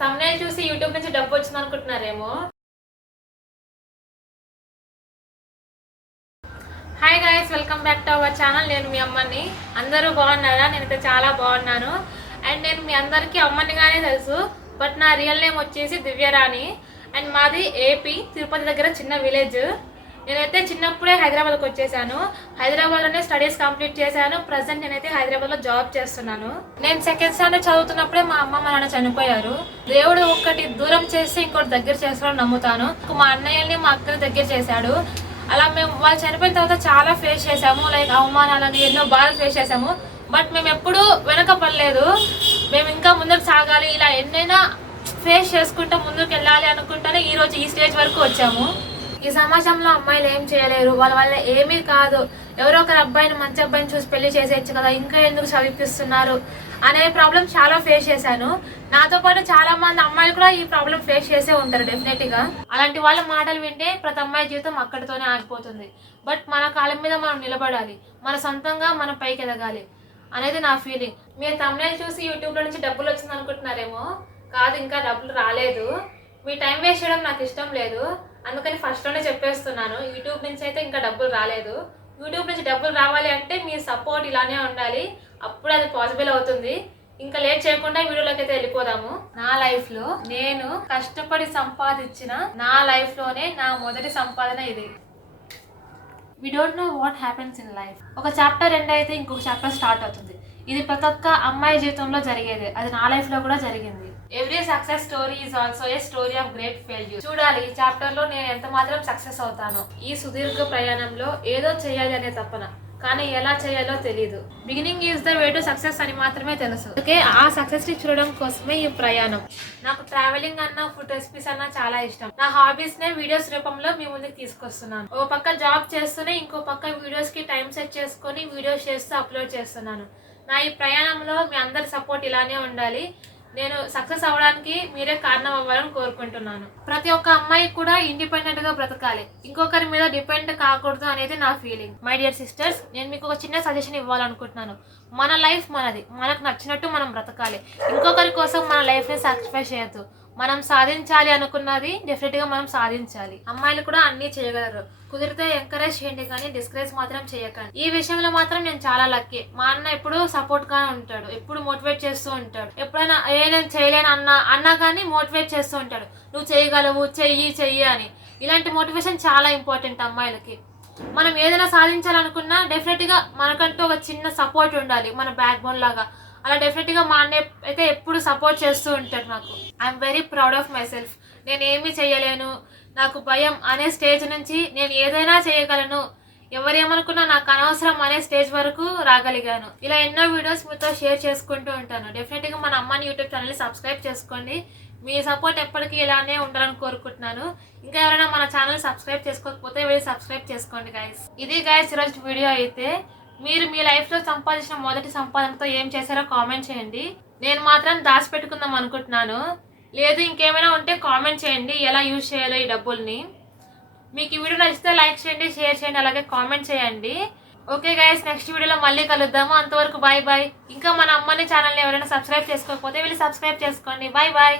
Thumbnail చూసి YouTube నుంచి డబ్బు వచ్చింది అనుకుంటున్నారేమో. Hi guys, welcome back to our channel. నేను మీ అమ్మని. అందరూ బాగున్నారా? నేనైతే చాలా బాగున్నాను. అండ్ నేను మీ అందరికీ అమ్మనిగానే తెలుసు, బట్ నా రియల్ నేమ్ వచ్చేసి దివ్యరాణి. అండ్ మాది ఏపీ తిరుపతి దగ్గర చిన్న విలేజ్. నేనైతే చిన్నప్పుడే హైదరాబాద్కి వచ్చేసాను. హైదరాబాద్లోనే స్టడీస్ కంప్లీట్ చేశాను. ప్రజెంట్ నేనైతే హైదరాబాద్లో జాబ్ చేస్తున్నాను. నేను సెకండ్ స్టాండర్డ్ చదువుతున్నప్పుడే మా అమ్మ మా నాన్న చనిపోయారు. దేవుడు ఒక్కటి దూరం చేసి ఇంకోటి దగ్గర చేస్తాడని నమ్ముతాను. మా అన్నయ్యని మా అక్కని దగ్గర చేశాడు. అలా మేము వాళ్ళు చనిపోయిన తర్వాత చాలా ఫేస్ చేసాము. లైక్ అవమానాలని ఎన్నో బాధలు ఫేస్ చేసాము. బట్ మేము ఎప్పుడూ వెనక పడలేదు. మేము ఇంకా ముందుకు సాగాలి, ఇలా ఎన్నైనా ఫేస్ చేసుకుంటూ ముందుకు వెళ్ళాలి అనుకుంటూనే ఈరోజు ఈ స్టేజ్ వరకు వచ్చాము. ఈ సమాజంలో అమ్మాయిలు ఏం చేయలేరు, వాళ్ళ వల్ల ఏమీ కాదు, ఎవరో ఒకరు అబ్బాయిని మంచి అబ్బాయిని చూసి పెళ్లి చేసేయచ్చు కదా, ఇంకా ఎందుకు చదివిపిస్తున్నారు అనే ప్రాబ్లం చాలా ఫేస్ చేశాను. నాతో పాటు చాలా మంది అమ్మాయిలు కూడా ఈ ప్రాబ్లం ఫేస్ చేసే ఉంటారు డెఫినెట్గా. అలాంటి వాళ్ళ మాటలు వింటే ప్రతి అమ్మాయి జీవితం అక్కడితోనే ఆగిపోతుంది. బట్ మన కాళ్ళ మీద మనం నిలబడాలి, మన సొంతంగా మనం పైకి ఎదగాలి అనేది నా ఫీలింగ్. మీరు తమ్నైల్ చూసి యూట్యూబ్లో నుంచి డబ్బులు వచ్చింది అనుకుంటున్నారేమో. కాదు, ఇంకా డబ్బులు రాలేదు. మీ టైం వేస్ట్ చేయడం నాకు ఇష్టం లేదు, అందుకని ఫస్ట్లోనే చెప్పేస్తున్నాను. యూట్యూబ్ నుంచి అయితే ఇంకా డబ్బులు రాలేదు. యూట్యూబ్ నుంచి డబ్బులు రావాలి అంటే మీ సపోర్ట్ ఇలానే ఉండాలి, అప్పుడు అది పాసిబుల్ అవుతుంది. ఇంకా లేట్ చేయకుండా వీడియోలోకి అయితే వెళ్ళిపోదాము. నా లైఫ్లో నేను కష్టపడి సంపాదించిన నా లైఫ్లోనే నా మొదటి సంపాదన ఇది. We don't know what happens in life. ఒక చాప్టర్ ఎండ్ అయితే ఇంకొక చాప్టర్ స్టార్ట్ అవుతుంది. ఇది ప్రతి ఒక్క అమ్మాయి జీవితంలో జరిగేది. అది నా లైఫ్లో కూడా జరిగింది. Every success story is also a story of great failure. చూడాలి ఈ చాప్టర్ లో నేను ఎంత మాత్రం సక్సెస్ అవుతాను. ఈ సుదీర్ఘ ప్రయాణంలో ఏదో చేయాలి అనే తపన, కానీ ఎలా చేయాలో తెలియదు. Beginning is the way to success అని మాత్రమే తెలుసు. ఓకే, ఆ సక్సెస్ ని చూడడం కోసమే ఈ ప్రయాణం. నాకు ట్రావెలింగ్ అన్నా ఫుడ్ రెసిపీస్ అన్నా చాలా ఇష్టం. నా హాబీస్ నే వీడియోస్ రూపంలో మీ ముందుకు తీసుకొస్తున్నాను. ఓ పక్క జాబ్ చేస్తూనే ఇంకో పక్క వీడియోస్ కి టైం సెట్ చేసుకుని వీడియోస్ చేస్తూ అప్లోడ్ చేస్తున్నాను. నా ఈ ప్రయాణంలో మీ అందరి సపోర్ట్ ఇలానే ఉండాలి. నేను సక్సెస్ అవ్వడానికి మీరే కారణం అవ్వాలని కోరుకుంటున్నాను. ప్రతి ఒక్క అమ్మాయి కూడా ఇండిపెండెంట్ గా బ్రతకాలి, ఇంకొకరి మీద డిపెండ్ కాకూడదు అనేది నా ఫీలింగ్. మై డియర్ సిస్టర్స్, నేను మీకు ఒక చిన్న సజెషన్ ఇవ్వాలనుకుంటున్నాను. మన లైఫ్ మనది, మనకు నచ్చినట్టు మనం బ్రతకాలి. ఇంకొకరి కోసం మన లైఫ్ ని సాక్రిఫైస్ చేయొద్దు. మనం సాధించాలి అనుకున్నది డెఫినెట్ గా మనం సాధించాలి. అమ్మాయిలు కూడా అన్ని చేయగలరు. కుదిరితే ఎంకరేజ్ చేయండి, కానీ డిస్కరేజ్ మాత్రం చేయకండి. ఈ విషయంలో మాత్రం నేను చాలా లక్కీ. మా అన్న ఎప్పుడు సపోర్ట్ గానే ఉంటాడు, ఎప్పుడు మోటివేట్ చేస్తూ ఉంటాడు. ఎప్పుడైనా నేను చేయలేను అన్నా కానీ మోటివేట్ చేస్తూ ఉంటాడు. నువ్వు చేయగలవు, చెయ్యి అని. ఇలాంటి మోటివేషన్ చాలా ఇంపార్టెంట్ అమ్మాయిలకి. మనం ఏదైనా సాధించాలనుకున్నా డెఫినెట్ గా మనకంటూ ఒక చిన్న సపోర్ట్ ఉండాలి, మన బ్యాక్ బోన్ లాగా. అలా డెఫినెట్ గా మా అన్న అయితే ఎప్పుడు సపోర్ట్ చేస్తూ ఉంటాడు నాకు. I'm very proud of my self. నేను ఏమీ చేయలేను, నాకు భయం అనే స్టేజ్ నుంచి నేను ఏదైనా చేయగలను, ఎవరేమనుకున్నా నాకు అనవసరం అనే స్టేజ్ వరకు రాగలిగాను. ఇలా ఎన్నో వీడియోస్ మీతో షేర్ చేసుకుంటూ ఉంటాను. డెఫినెట్ గా మన అమ్మని యూట్యూబ్ ఛానల్ని సబ్స్క్రైబ్ చేసుకోండి. మీ సపోర్ట్ ఎప్పటికీ ఇలానే ఉండాలని కోరుకుంటున్నాను. ఇంకా ఎవరైనా మన ఛానల్ సబ్స్క్రైబ్ చేసుకోకపోతే వెళ్ళి సబ్స్క్రైబ్ చేసుకోండి గైస్. ఇది గైస్ ఈరోజు వీడియో అయితే. మీరు మీ లైఫ్లో సంపాదించిన మొదటి సంపాదనతో ఏం చేశారో కామెంట్ చేయండి. నేను మాత్రం దాచిపెట్టుకుందాం అనుకుంటున్నాను. లేదు ఇంకేమైనా ఉంటే కామెంట్ చేయండి, ఎలా యూజ్ చేయాలో ఈ డబ్బుల్ని. మీకు ఈ వీడియో నచ్చితే లైక్ చేయండి, షేర్ చేయండి, అలాగే కామెంట్ చేయండి. ఓకే గైస్, నెక్స్ట్ వీడియోలో మళ్ళీ కలుద్దాము. అంతవరకు బాయ్ బాయ్. ఇంకా మన అమ్మని ఛానల్ని ఎవరైనా సబ్స్క్రైబ్ చేసుకోకపోతే వెళ్ళి సబ్స్క్రైబ్ చేసుకోండి. Bye bye.